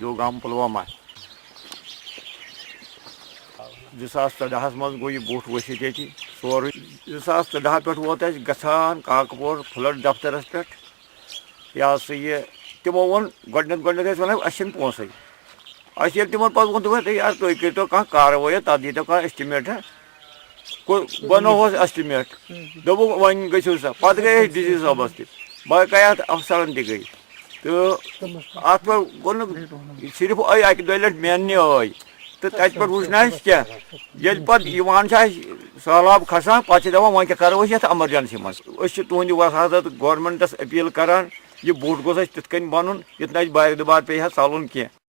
جوگام پلوامہ 2014 مز گو یہ بوٹ ؤسِتھ ییٚتہِ سورُے 2014 پٮ۪ٹھ ووت اَسہِ گژھان کاکپور فلڈ دفترس پٮ۪ٹھ یہ ہسا یہ تمو ووٚن گۄڈنٮ۪تھ ٲسۍ وَنان اَسہِ چھِنہٕ پونٛسَے اَسہِ ییٚلہِ تِمن پَتہٕ ووٚن دوٚپُکھ یار تُہۍ کٔرۍتو کانٛہہ کاروٲیہ تَتھ دیٖتو کانٛہہ ایسٹِمیٹا بنووُس ایسٹِمیٹ دوٚپُکھ وۄنۍ گٔژھِو سا پَتہٕ گٔے أسۍ ڈی سی صٲبَس تہِ باقٕے افسرن تہِ گٔے تہٕ اَتھ پٮ۪ٹھ گوٚو نہٕ صرف آے اَکہِ دۄیہِ لَٹہِ میننہِ آے تہٕ تَتہِ پٮ۪ٹھ وٕچھ نہٕ اَسہِ کینٛہہ ییٚلہِ پَتہٕ یِوان چھِ اَسہِ سہلاب کھسان پَتہٕ چھِ دَپان وۄنۍ کیٛاہ کَرو أسۍ یَتھ ایمَرجَنسی منٛز أسۍ چھِ تُہٕنٛدِ وَسادَت گورمٮ۪نٛٹَس أپیٖل کَران یہِ بوٚڑ گوٚژھ اَسہِ تِتھ کٔنۍ بَنُن یُتھ نہٕ اَسہِ بارِ دُبار پیٚیہِ ہا ژَلُن کینٛہہ